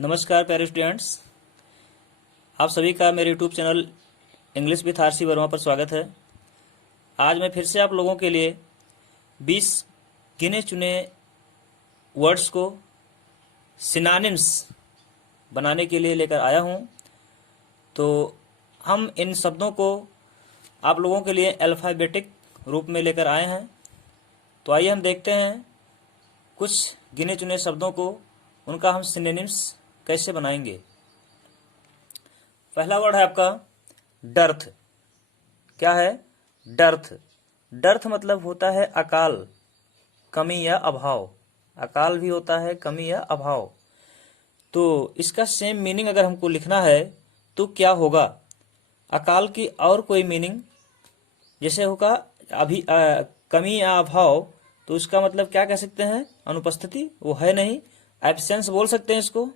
नमस्कार प्यारे स्टूडेंट्स, आप सभी का मेरे YouTube channel English with RC Verma पर स्वागत है। आज मैं फिर से आप लोगों के लिए 20 गिने चुने वर्ड्स को सिनोनिम्स बनाने के लिए लेकर आया हूं। तो हम इन शब्दों को आप लोगों के लिए अल्फ़ाबेटिक रूप में लेकर आए हैं। तो आइए हम देखते हैं कुछ गिने चुने शब्दों को, उनका हम सिनोनिम्स कैसे बनाएंगे। पहला वर्ड है आपका डर्थ। क्या है? डर्थ। डर्थ मतलब होता है अकाल, कमी या अभाव। अकाल भी होता है कमी या अभाव। तो इसका सेम मीनिंग अगर हमको लिखना है तो क्या होगा? अकाल की और कोई मीनिंग जैसे होगा अभी कमी या अभाव, तो इसका मतलब क्या कह सकते हैं? अनुपस्थिति, वो है नहीं। एब्सेंस बोल सकते हैं इसको,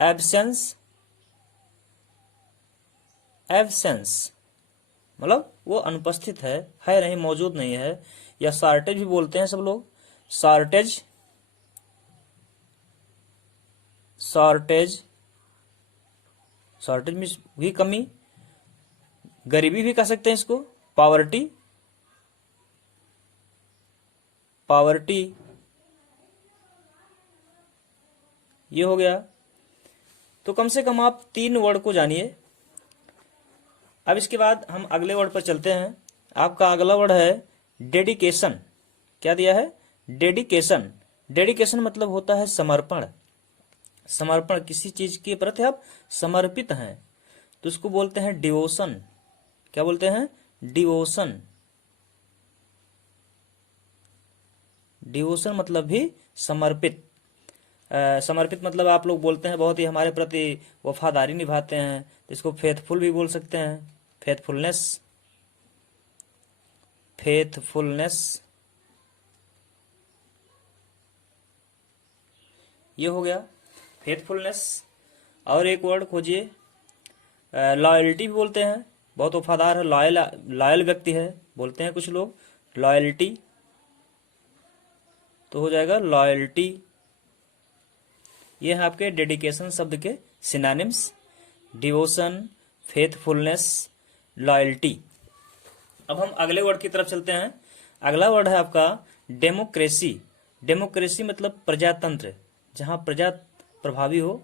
एब्सेंस। एब्सेंस मतलब वो अनुपस्थित है नहीं, मौजूद नहीं है। या शॉर्टेज भी बोलते हैं सब लोग, शॉर्टेज। शॉर्टेज शॉर्टेज में भी कमी। गरीबी भी कह सकते हैं इसको, पॉवर्टी। पॉवर्टी ये हो गया। तो कम से कम आप 3 वर्ड को जानिए। अब इसके बाद हम अगले वर्ड पर चलते हैं। आपका अगला वर्ड है डेडिकेशन। क्या दिया है? डेडिकेशन। डेडिकेशन मतलब होता है समर्पण। समर्पण, किसी चीज के प्रति आप समर्पित हैं तो उसको बोलते हैं डिवोशन। क्या बोलते हैं? डिवोशन। डिवोशन मतलब भी समर्पित। समर्पित मतलब आप लोग बोलते हैं बहुत ही हमारे प्रति वफादारी निभाते हैं, तो इसको फेथफुल भी बोल सकते हैं। फेथफुलनेस। फेथफुलनेस ये हो गया, फेथफुलनेस। और एक वर्ड खोजिए, लॉयल्टी भी बोलते हैं। बहुत वफादार है, लॉयल लॉयल व्यक्ति है बोलते हैं कुछ लोग, लॉयल्टी। तो हो जाएगा लॉयल्टी। ये है आपके डेडिकेशन शब्द के सिनोनिम्स, डिवोशन, फेथफुलनेस, लॉयल्टी। अब हम अगले वर्ड की तरफ चलते हैं। अगला वर्ड है आपका डेमोक्रेसी। डेमोक्रेसी मतलब प्रजातंत्र, जहां प्रजा प्रभावी हो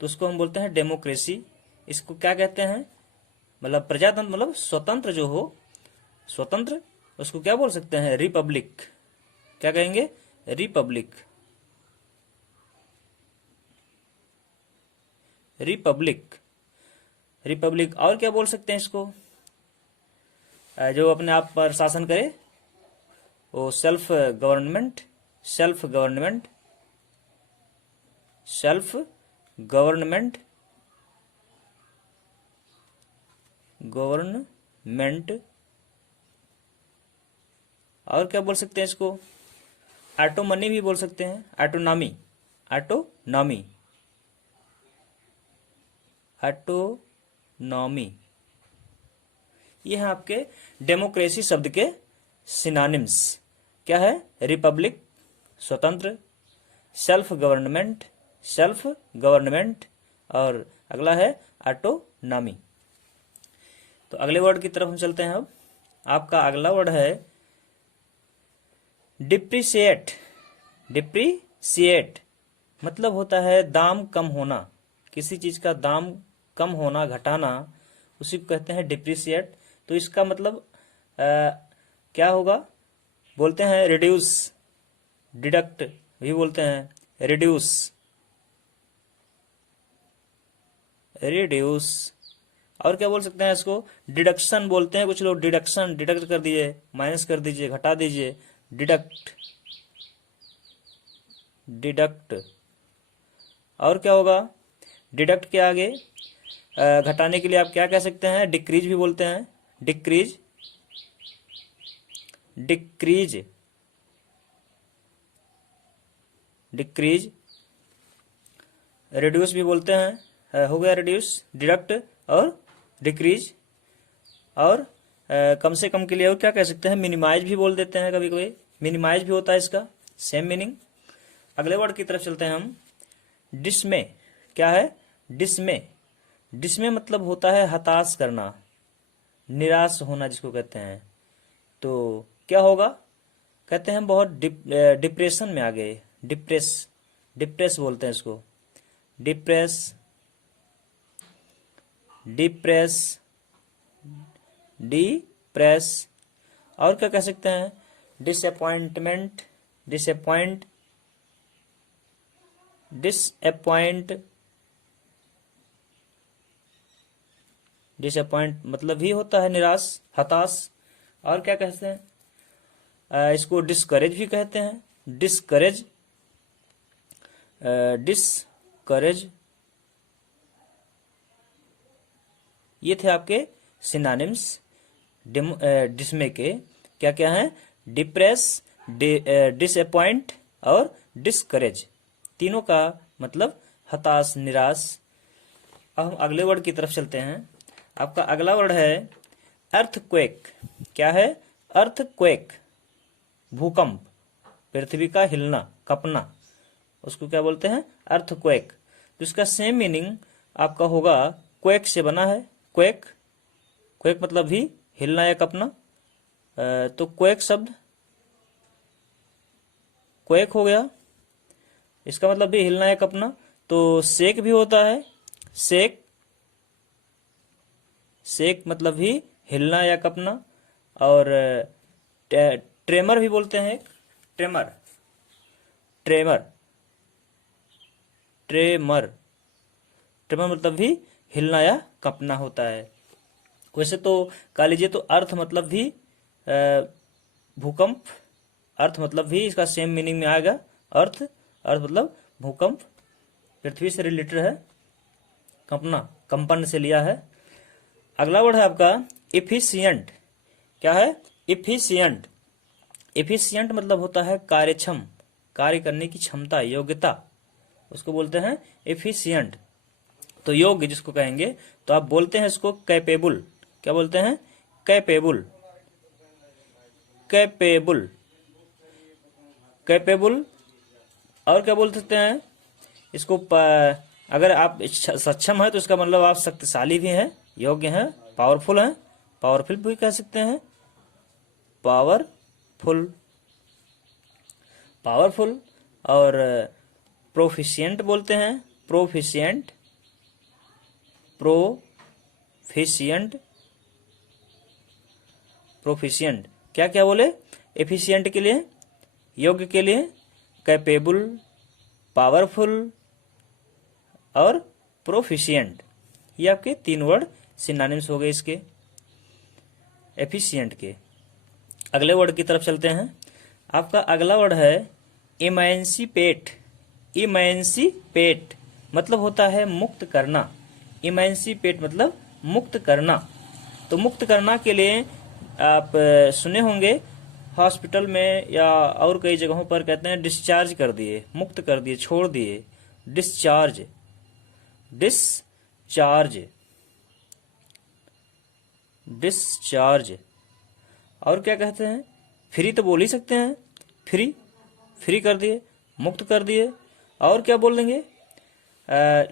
तो उसको हम बोलते हैं डेमोक्रेसी। इसको क्या कहते हैं? मतलब प्रजातंत्र मतलब स्वतंत्र जो हो, स्वतंत्र, उसको क्या बोल सकते हैं? रिपब्लिक। क्या कहेंगे? रिपब्लिक। रिपब्लिक। रिपब्लिक। और क्या बोल सकते हैं इसको? जो अपने आप पर शासन करे, वो self government. Self government. Self government. Government. और क्या बोल सकते हैं इसको? ऑटोमनी भी बोल सकते हैं, ऑटोनॉमी। ऑटोनॉमी। ऑटोनॉमी। ये है आपके डेमोक्रेसी शब्द के सिनोनिम्स। क्या है? रिपब्लिक स्वतंत्र, सेल्फ गवर्नमेंट सेल्फ गवर्नमेंट, और अगला है ऑटोनॉमी। तो अगले वर्ड की तरफ हम चलते हैं। अब आपका अगला वर्ड है डिप्रिसिएट। डिप्रिसिएट मतलब होता है दाम कम होना, किसी चीज का दाम कम होना, घटाना, उसी को कहते हैं डिप्रिसिएट। तो इसका मतलब क्या होगा? बोलते हैं रिड्यूस, डिडक्ट भी बोलते हैं, रिड्यूस। रिड्यूस। और क्या बोल सकते हैं इसको? डिडक्शन बोलते हैं कुछ लोग, डिडक्शन, डिडक्ट कर दीजिए, माइनस कर दीजिए, घटा दीजिए, डिडक्ट। डिडक्ट। और क्या होगा? डिडक्ट के आगे घटाने के लिए आप क्या कह सकते हैं? डिक्रीज भी बोलते हैं, डिक्रीज। डिक्रीज। डिक्रीज। रिड्यूस भी बोलते हैं, हो गया रिड्यूस, डिडक्ट और डिक्रीज। और कम से कम के लिए और क्या कह सकते हैं? मिनिमाइज भी बोल देते हैं कभी कभी, मिनिमाइज भी होता है इसका सेम मीनिंग। अगले वर्ड की तरफ चलते हैं हम, डिसमे। क्या है? डिसमे। डिसमे मतलब होता है हताश करना, निराश होना जिसको कहते हैं। तो क्या होगा? कहते हैं बहुत डिप्रेशन में आ गए। डिप्रेस बोलते हैं इसको। Depress, depress, depress. और क्या कह सकते हैं? डिसअपॉइंटमेंट, डिसअपॉइंट, डिसअपॉइंट, डिसअपॉइंट मतलब भी होता है निराश, हताश। और क्या कहते हैं? इसको डिस्करेज भी कहते हैं। Discourage, discourage. ये थे आपके सिनोनिम्स डिसमे के। क्या क्या हैं? डिप्रेस, डिसअपॉइंट और डिस्करेज। तीनों का मतलब हताश, निराश। अब हम अगले वर्ड की तरफ चलते हैं। आपका अगला वर्ड है अर्थक्वेक। क्या है? अर्थक्वेक, भूकंप, पृथ्वी का हिलना, कपना, उसको क्या बोलते हैं? अर्थक्वेक। तो इसका सेम मीनिंग आपका होगा, क्वेक से बना है। क्वेक, क्वेक मतलब भी हिलना या कपना। तो क्वेक शब्द, क्वेक हो गया, इसका मतलब भी हिलना या कपना। तो शेक भी होता है, शेक, शेक मतलब भी हिलना या कपना। और ट्रेमर भी बोलते हैं, ट्रेमर, ट्रेमर, ट्रेमर, ट्रेमर मतलब भी हिलना या कपना होता है। वैसे तो कह लीजिए तो अर्थ मतलब भी भूकंप, अर्थ मतलब भी इसका सेम मीनिंग में आएगा। अर्थ, अर्थ मतलब भूकंप, पृथ्वी से रिलेटेड है, कंपना, कंपन से लिया है। अगला वर्ड है आपका इफिशियंट। क्या है? इफिशियंट। इफिशियंट मतलब होता है कार्यक्षम, कार्य करने की क्षमता, योग्यता, उसको बोलते हैं इफिशियंट। तो योग्य जिसको कहेंगे तो आप बोलते हैं इसको कैपेबल। क्या बोलते हैं? Capable, capable, capable. और क्या बोल सकते हैं इसको? अगर आप सक्षम है तो इसका मतलब आप शक्तिशाली भी हैं, योग्य हैं, पावरफुल हैं, पावरफुल भी कह सकते हैं, पावरफुल, पावरफुल। और प्रोफिशिएंट बोलते हैं, प्रोफिशिएंट, प्रोफिशिएंट, प्रोफिशिएंट। क्या क्या बोले? एफिशिएंट के लिए, योग्य के लिए, कैपेबल, पावरफुल और प्रोफिशिएंट। ये आपके तीन वर्ड सिनोनिम्स हो गए इसके, एफिशिएंट के। अगले वर्ड की तरफ चलते हैं। आपका अगला वर्ड है इमेंसिपेट। इमेंसिपेट मतलब होता है मुक्त करना। इमेंसिपेट मतलब मुक्त करना। तो मुक्त करना के लिए आप सुने होंगे हॉस्पिटल में या और कई जगहों पर कहते हैं डिस्चार्ज कर दिए, मुक्त कर दिए, छोड़ दिए, डिस्चार्ज, डिस्चार्ज, डिस्चार्ज। और क्या कहते हैं? फ्री तो बोल ही सकते हैं, फ्री, फ्री कर दिए, मुक्त कर दिए। और क्या बोल देंगे?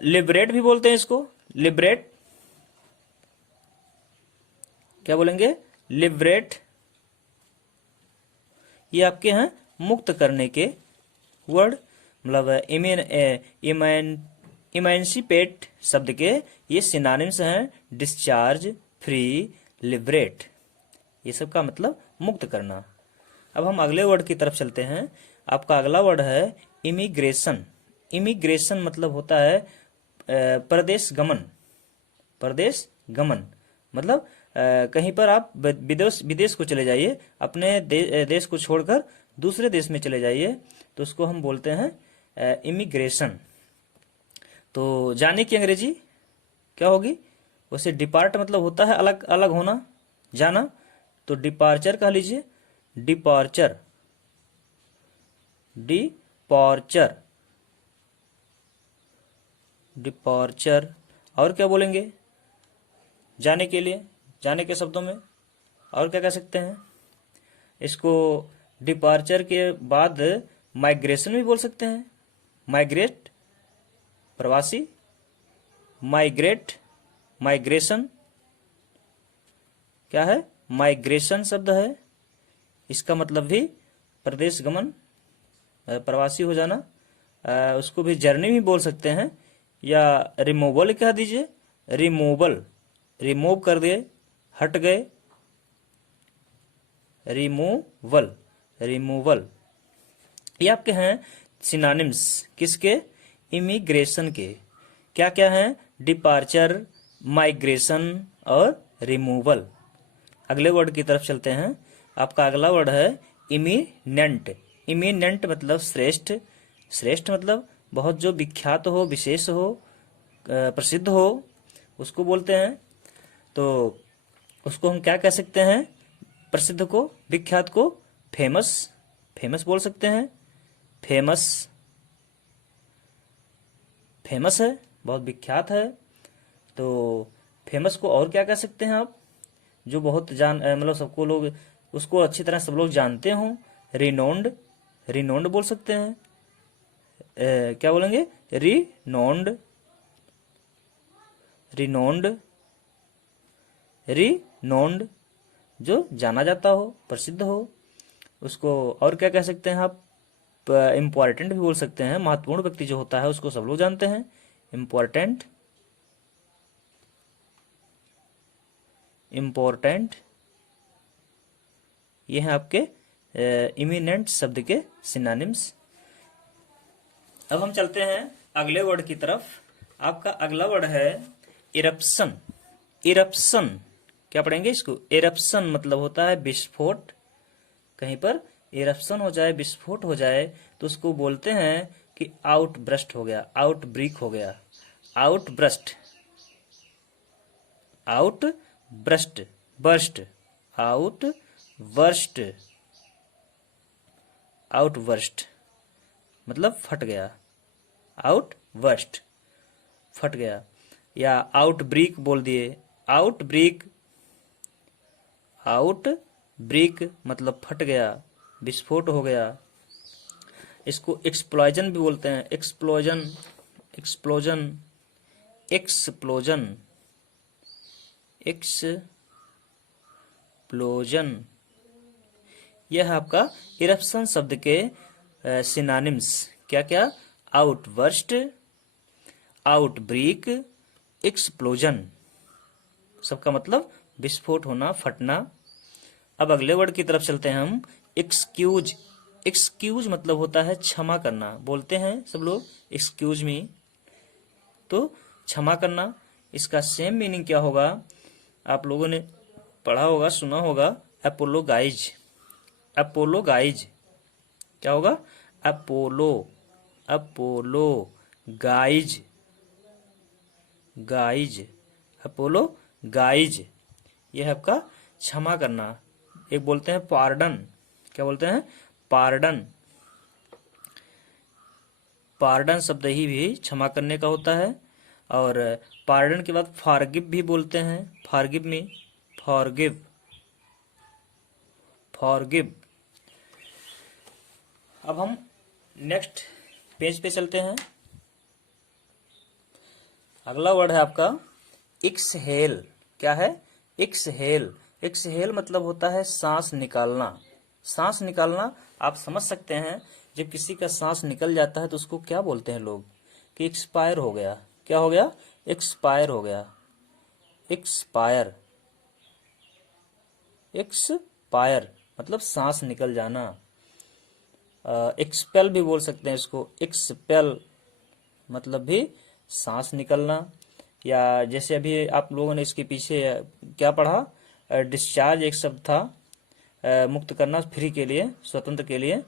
लिबरेट भी बोलते हैं इसको, लिबरेट। क्या बोलेंगे? लिबरेट। ये आपके हैं मुक्त करने के वर्ड, मतलब इमेंसिपेट शब्द के ये सिनोनिम्स हैं डिस्चार्ज, फ्री, लिबरेट। ये सब का मतलब मुक्त करना। अब हम अगले वर्ड की तरफ चलते हैं। आपका अगला वर्ड है इमिग्रेशन। इमिग्रेशन मतलब होता है प्रदेश गमन, प्रदेश गमन मतलब कहीं पर आप विदेश, विदेश को चले जाइए, अपने देश को छोड़कर दूसरे देश में चले जाइए, तो उसको हम बोलते हैं इमिग्रेशन। तो जाने की अंग्रेजी क्या होगी? वैसे डिपार्ट मतलब होता है अलग अलग होना, जाना, तो डिपार्चर कह लीजिए, डिपार्चर, डिपार्चर, डिपार्चर। और क्या बोलेंगे जाने के लिए, जाने के शब्दों में? और क्या कह सकते हैं इसको? डिपार्चर के बाद माइग्रेशन भी बोल सकते हैं, माइग्रेट, प्रवासी, माइग्रेट, माइग्रेशन क्या है, माइग्रेशन शब्द है, इसका मतलब भी प्रदेश गमन, प्रवासी हो जाना, उसको भी जर्नी भी बोल सकते हैं, या रिमूवल कह दीजिए, रिमूवल, रिमूव कर दिए, हट गए, रिमूवल, रिमूवल। ये आपके हैं सिनोनिम्स किसके, इमिग्रेशन के। क्या क्या हैं, डिपार्चर, माइग्रेशन और रिमूवल। अगले वर्ड की तरफ चलते हैं। आपका अगला वर्ड है इमिनेंट। इमिनेंट मतलब श्रेष्ठ, श्रेष्ठ मतलब बहुत जो विख्यात हो, विशेष हो, प्रसिद्ध हो, उसको बोलते हैं। तो उसको हम क्या कह सकते हैं, प्रसिद्ध को, विख्यात को फेमस, फेमस बोल सकते हैं, फेमस, फेमस है, बहुत विख्यात है। तो फेमस को और क्या कह सकते हैं आप, जो बहुत मतलब सबको लोग उसको अच्छी तरह सब लोग जानते हों, रिनोन्ड, रिनोन्ड बोल सकते हैं। क्या बोलेंगे, रिनोन्ड, रिनोन्ड, रिनोन्ड, जो जाना जाता हो, प्रसिद्ध हो। उसको और क्या कह सकते हैं आप, इम्पॉर्टेंट भी बोल सकते हैं, महत्वपूर्ण व्यक्ति जो होता है उसको सब लोग जानते हैं, इम्पॉर्टेंट, इम्पोर्टेंट। ये हैं आपके इमिनेंट शब्द के सिनोनिम्स। अब हम चलते हैं अगले वर्ड की तरफ। आपका अगला वर्ड है इरप्शन। इरप्शन क्या पढ़ेंगे इसको, इरप्शन मतलब होता है विस्फोट। कहीं पर इरप्शन हो जाए, विस्फोट हो जाए, तो उसको बोलते हैं कि आउट ब्रस्ट हो गया, आउट ब्रीक हो गया, out burst, out burst, burst, out worst, out worst मतलब फट गया, आउट वर्स्ट, फट गया। या आउट ब्रीक बोल दिए, आउट ब्रीक, आउट ब्रीक मतलब फट गया, विस्फोट हो गया। इसको एक्सप्लोजन भी बोलते हैं, एक्सप्लोजन, एक्सप्लोजन, एक्सप्लोजन, एक्सप्लोजन। यह है आपका इरप्शन शब्द के सिनोनिम्स। क्या क्या, आउटबर्स्ट, आउटब्रेक, एक्सप्लोजन, सबका मतलब विस्फोट होना, फटना। अब अगले वर्ड की तरफ चलते हैं हम, एक्सक्यूज। एक्सक्यूज मतलब होता है क्षमा करना, बोलते हैं सब लोग एक्सक्यूज मी, तो क्षमा करना। इसका सेम मीनिंग क्या होगा, आप लोगों ने पढ़ा होगा, सुना होगा, अपोलोगाइज। अपोलोगाइज क्या होगा, Apollo, Apollo guys, guys, Apollo guys. यह है आपका क्षमा करना। एक बोलते हैं पार्डन, क्या बोलते हैं, पार्डन। पार्डन शब्द ही भी क्षमा करने का होता है। और पार्डन के बाद फॉरगिव भी बोलते हैं, फॉरगिव मी, फॉरगिव, फॉरगिव। अब हम नेक्स्ट पेज पे चलते हैं। अगला वर्ड है आपका एक्सहेल। क्या है, एक्सहेल। एक्सहेल मतलब होता है सांस निकालना, सांस निकालना। आप समझ सकते हैं जब किसी का सांस निकल जाता है तो उसको क्या बोलते हैं लोग, कि एक्सपायर हो गया। क्या हो गया, एक्सपायर हो गया, एक्सपायर, एक्सपायर मतलब सांस निकल जाना। एक्सपेल भी बोल सकते हैं इसको, एक्सपेल मतलब भी सांस निकलना। या जैसे अभी आप लोगों ने इसके पीछे क्या पढ़ा, डिस्चार्ज एक शब्द था, मुक्त करना, फ्री के लिए, स्वतंत्र के लिए।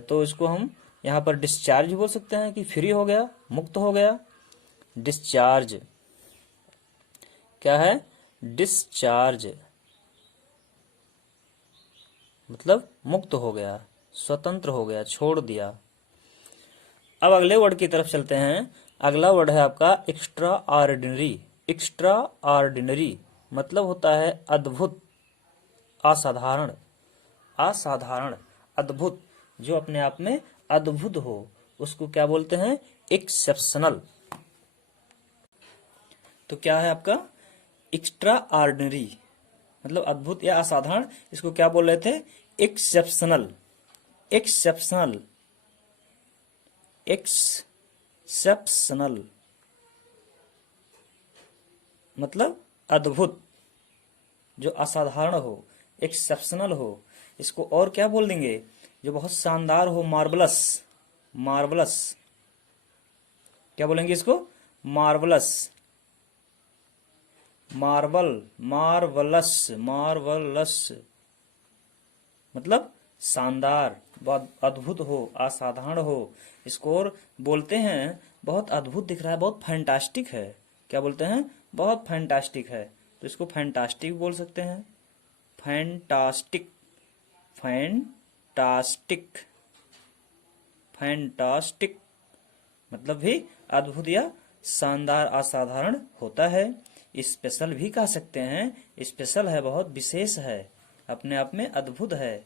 तो इसको हम यहाँ पर डिस्चार्ज भी बोल सकते हैं कि फ्री हो गया, मुक्त हो गया। डिस्चार्ज क्या है, डिस्चार्ज मतलब मुक्त हो गया, स्वतंत्र हो गया, छोड़ दिया। अब अगले वर्ड की तरफ चलते हैं। अगला वर्ड है आपका एक्स्ट्रा ऑर्डिनरी। एक्स्ट्रा ऑर्डिनरी मतलब होता है अद्भुत, असाधारण, असाधारण, अद्भुत, जो अपने आप में अद्भुत हो, उसको क्या बोलते हैं, एक्सेप्शनल, तो क्या है आपका एक्स्ट्रा ऑर्डिनरी, मतलब अद्भुत या असाधारण। इसको क्या बोल रहे थे? एक्सेप्शनल, एक्सेप्शनल, एक्सेप्शनल मतलब अद्भुत, जो असाधारण हो, एक्सेप्शनल हो। इसको और क्या बोल देंगे? जो बहुत शानदार हो, मार्वलस, मार्वलस। क्या बोलेंगे इसको? मार्वलस, मार्वल, मार्वलस, मार्वलस मतलब शानदार, बहुत अद्भुत हो, असाधारण हो। इसको और बोलते हैं बहुत अद्भुत दिख रहा है, बहुत फैंटास्टिक है। क्या बोलते हैं? बहुत फैंटास्टिक है, तो इसको फैंटास्टिक बोल सकते हैं। फैंटास्टिक, फैंटास्टिक, फैंटास्टिक मतलब भी अद्भुत या शानदार, असाधारण होता है। स्पेशल भी कह सकते हैं, स्पेशल है, बहुत विशेष है, अपने आप में अद्भुत है।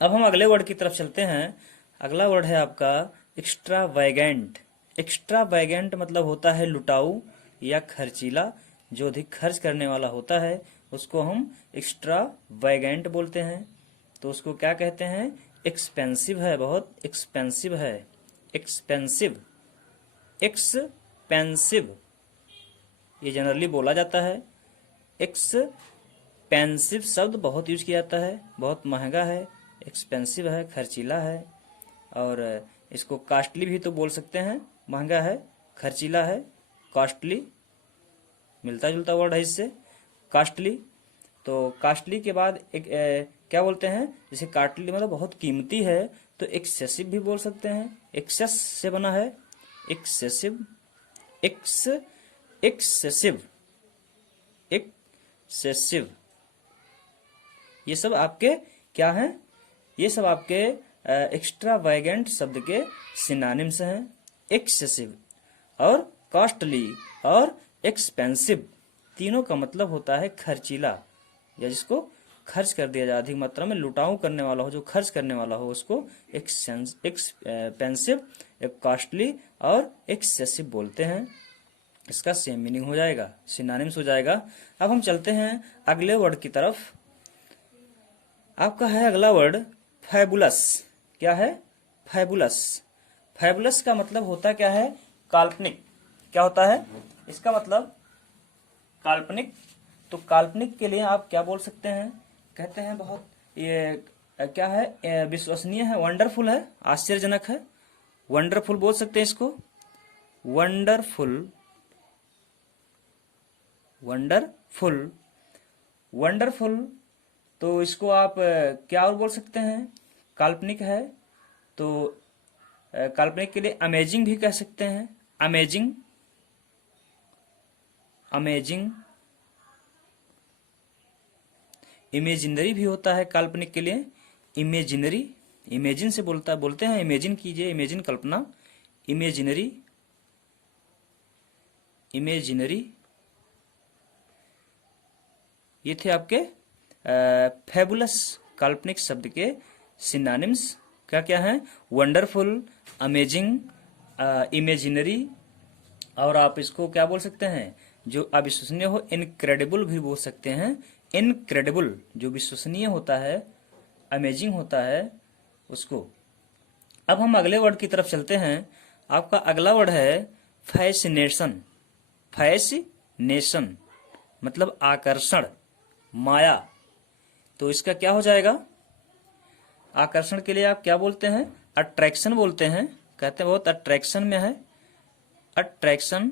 अब हम अगले वर्ड की तरफ चलते हैं। अगला वर्ड है आपका एक्स्ट्रावैगेंट। एक्स्ट्रावैगेंट मतलब होता है लुटाऊ या खर्चीला, जो अधिक खर्च करने वाला होता है उसको हम एक्स्ट्रावैगेंट बोलते हैं। तो उसको क्या कहते हैं? एक्सपेंसिव है, बहुत एक्सपेंसिव है, एक्सपेंसिव, एक्सपेंसिव ये जनरली बोला जाता है। एक्सपेंसिव शब्द बहुत यूज किया जाता है, बहुत महंगा है, एक्सपेंसिव है, खर्चीला है। और इसको कास्टली भी तो बोल सकते हैं, महंगा है, खर्चीला है, कॉस्टली मिलता जुलता वर्ड है इससे, कास्टली। तो कास्टली के बाद एक क्या बोलते हैं? जैसे कास्टली मतलब बहुत कीमती है, तो एक्सेसिव भी बोल सकते हैं, एक्सेस से बना है, एक्सेसिव, एक्स, एक्सेसिव, एक्सेसिव। ये सब आपके क्या हैं? ये सब आपके एक्स्ट्रावैगेंट शब्द के सिनोनिम्स हैं। एक्सेसिव और कॉस्टली और एक्सपेंसिव तीनों का मतलब होता है खर्चीला, या जिसको खर्च कर दिया जाए, अधिक मात्रा में लुटाऊ करने वाला हो, जो खर्च करने वाला हो उसको एक्सपेंसिव, कॉस्टली और एक्सेसिव बोलते हैं। इसका सेम मीनिंग हो जाएगा, सिनोनिम्स हो जाएगा। अब हम चलते हैं अगले वर्ड की तरफ। आपका है अगला वर्ड फैबुलस। क्या है? फैबुलस। फैबुलस का मतलब होता क्या है? काल्पनिक। क्या होता है इसका मतलब? काल्पनिक। तो काल्पनिक के लिए आप क्या बोल सकते हैं? कहते हैं बहुत ये क्या है? विश्वसनीय है, वंडरफुल है, आश्चर्यजनक है, वंडरफुल बोल सकते हैं इसको, वंडरफुल, वंडरफुल, वंडरफुल। तो इसको आप क्या और बोल सकते हैं? काल्पनिक है तो काल्पनिक के लिए अमेजिंग भी कह सकते हैं, अमेजिंग, अमेजिंग। इमेजिनरी भी होता है काल्पनिक के लिए, इमेजिनरी, इमेजिन से बोलते हैं, इमेजिन कीजिए, इमेजिन कल्पना, इमेजिनरी, इमेजिनरी। ये थे आपके फैबुलस काल्पनिक शब्द के सिनोनिम्स। क्या क्या हैं? Wonderful, amazing, imaginary. और आप इसको क्या बोल सकते हैं? जो अविश्वसनीय हो, इनक्रेडिबल भी बोल सकते हैं। इनक्रेडिबल जो विश्वसनीय होता है, अमेजिंग होता है उसको। अब हम अगले वर्ड की तरफ चलते हैं। आपका अगला वर्ड है फैसिनेशन। फैसिनेशन मतलब आकर्षण, माया। तो इसका क्या हो जाएगा? आकर्षण के लिए आप क्या बोलते हैं? अट्रैक्शन बोलते हैं। कहते हैं बहुत अट्रैक्शन में है, अट्रैक्शन,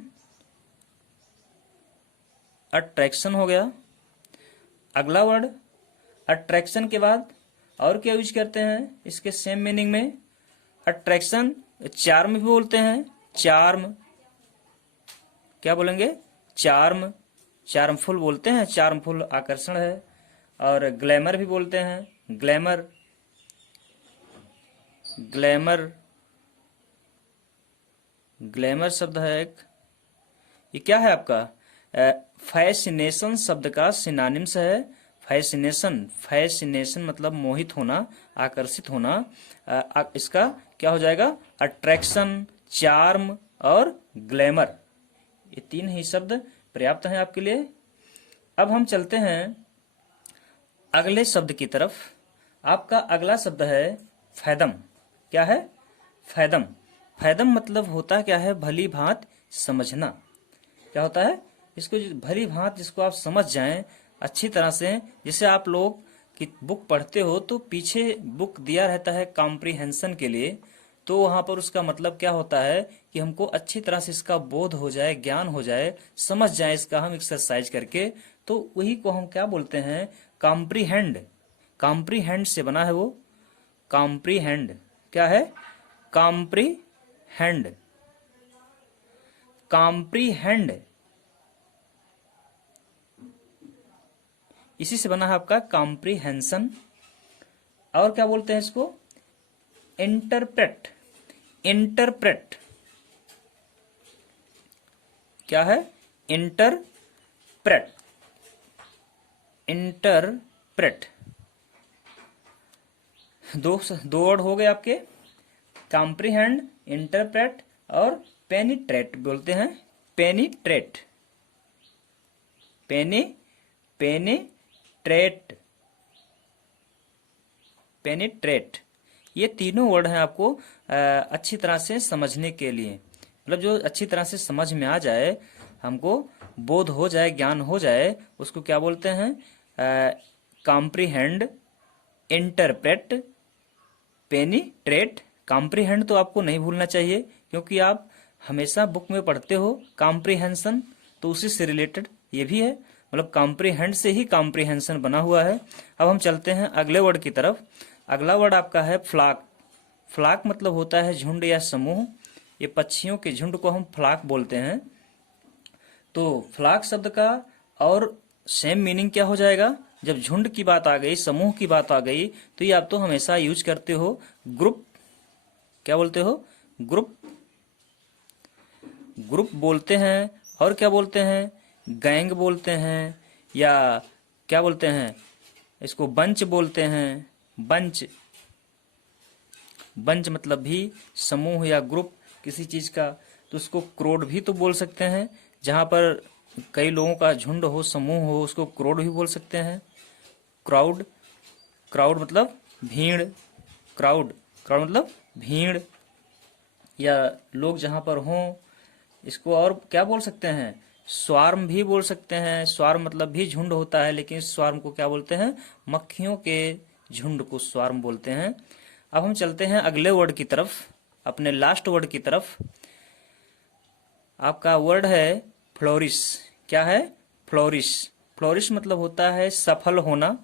अट्रैक्शन हो गया। अगला वर्ड अट्रैक्शन के बाद और क्या यूज करते हैं इसके सेम मीनिंग में? अट्रैक्शन, चार्म भी बोलते हैं, चार्म। क्या बोलेंगे? चार्म, चार्मफुल बोलते हैं, चार्मफुल आकर्षण है। और ग्लैमर भी बोलते हैं, ग्लैमर, ग्लैमर, ग्लैमर शब्द है एक। ये क्या है आपका? फैसिनेशन शब्द का सिनोनिम्स है, फैसिनेशन। फैसिनेशन मतलब मोहित होना, आकर्षित होना। इसका क्या हो जाएगा? अट्रैक्शन, चार्म और ग्लैमर। ये तीन ही शब्द पर्याप्त हैं आपके लिए। अब हम चलते हैं अगले शब्द की तरफ। आपका अगला शब्द है फैदम। क्या है? फैदम। फैदम मतलब होता क्या है? भली भांत समझना। क्या होता है? इसको भली भांत, जिसको आप समझ जाएं अच्छी तरह से। जैसे आप लोग की बुक पढ़ते हो तो पीछे बुक दिया रहता है कॉम्प्रिहेंशन के लिए, तो वहां पर उसका मतलब क्या होता है कि हमको अच्छी तरह से इसका बोध हो जाए, ज्ञान हो जाए, समझ जाए इसका हम एक्सरसाइज करके, तो वही को हम क्या बोलते हैं? कॉम्प्रीहेंड। कॉम्प्रीहेंड से बना है वो, कॉम्प्रीहेंड। क्या है? कॉम्प्रीहेंड। कॉम्प्रीहेंड इसी से बना है आपका कॉम्प्रीहेंशन। और क्या बोलते हैं इसको? इंटरप्रेट। इंटरप्रेट क्या है? इंटरप्रेट। इंटरप्रेट दो वर्ड हो गए आपके, कॉम्प्रीहेंड, इंटरप्रेट और पेनिट्रेट बोलते हैं। पेनिट्रेट, पेनिट्रेट, पेनिट्रेट, ये तीनों वर्ड हैं आपको अच्छी तरह से समझने के लिए। मतलब जो अच्छी तरह से समझ में आ जाए, हमको बोध हो जाए, ज्ञान हो जाए, उसको क्या बोलते हैं? Comprehend, interpret, penetrate. कॉम्प्रीहेंड तो आपको नहीं भूलना चाहिए, क्योंकि आप हमेशा बुक में पढ़ते हो कॉम्प्रीहेंशन, तो उसी से रिलेटेड ये भी है। मतलब कॉम्प्रीहेंड से ही कॉम्प्रीहेंशन बना हुआ है। अब हम चलते हैं अगले वर्ड की तरफ। अगला वर्ड आपका है फ्लाक। फ्लाक मतलब होता है झुंड या समूह। ये पक्षियों के झुंड को हम फ्लाक बोलते हैं। तो फ्लाक शब्द का और सेम मीनिंग क्या हो जाएगा? जब झुंड की बात आ गई, समूह की बात आ गई, तो ये आप तो हमेशा यूज करते हो ग्रुप। क्या बोलते हो? ग्रुप। ग्रुप बोलते हैं। और क्या बोलते हैं? गैंग बोलते हैं, या क्या बोलते हैं इसको? बंच बोलते हैं। बंच। बंच मतलब भी समूह या ग्रुप किसी चीज का। तो उसको क्रोड भी तो बोल सकते हैं, जहां पर कई लोगों का झुंड हो, समूह हो, उसको क्रोड भी बोल सकते हैं। क्राउड। क्राउड मतलब भीड़। क्राउड, क्राउड मतलब भीड़ या लोग जहां पर हों। इसको और क्या बोल सकते हैं? स्वार्म भी बोल सकते हैं। स्वार्म मतलब भी झुंड होता है, लेकिन स्वार्म को क्या बोलते हैं? मक्खियों के झुंड को स्वार्म बोलते हैं। अब हम चलते हैं अगले वर्ड की तरफ, अपने लास्ट वर्ड की तरफ। आपका वर्ड है फ्लोरिश। क्या है? फ्लोरिश। फ्लोरिश मतलब होता है सफल होना।